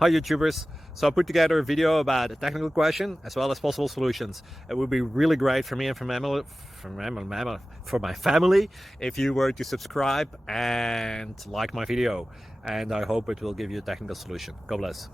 Hi YouTubers! So I put together a video about a technical question as well as possible solutions. It would be really great for me and for my family if you were to subscribe and like my video, and I hope it will give you a technical solution. God bless.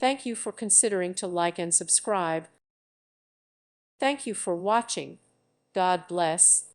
Thank you for considering to like and subscribe. Thank you for watching. God bless.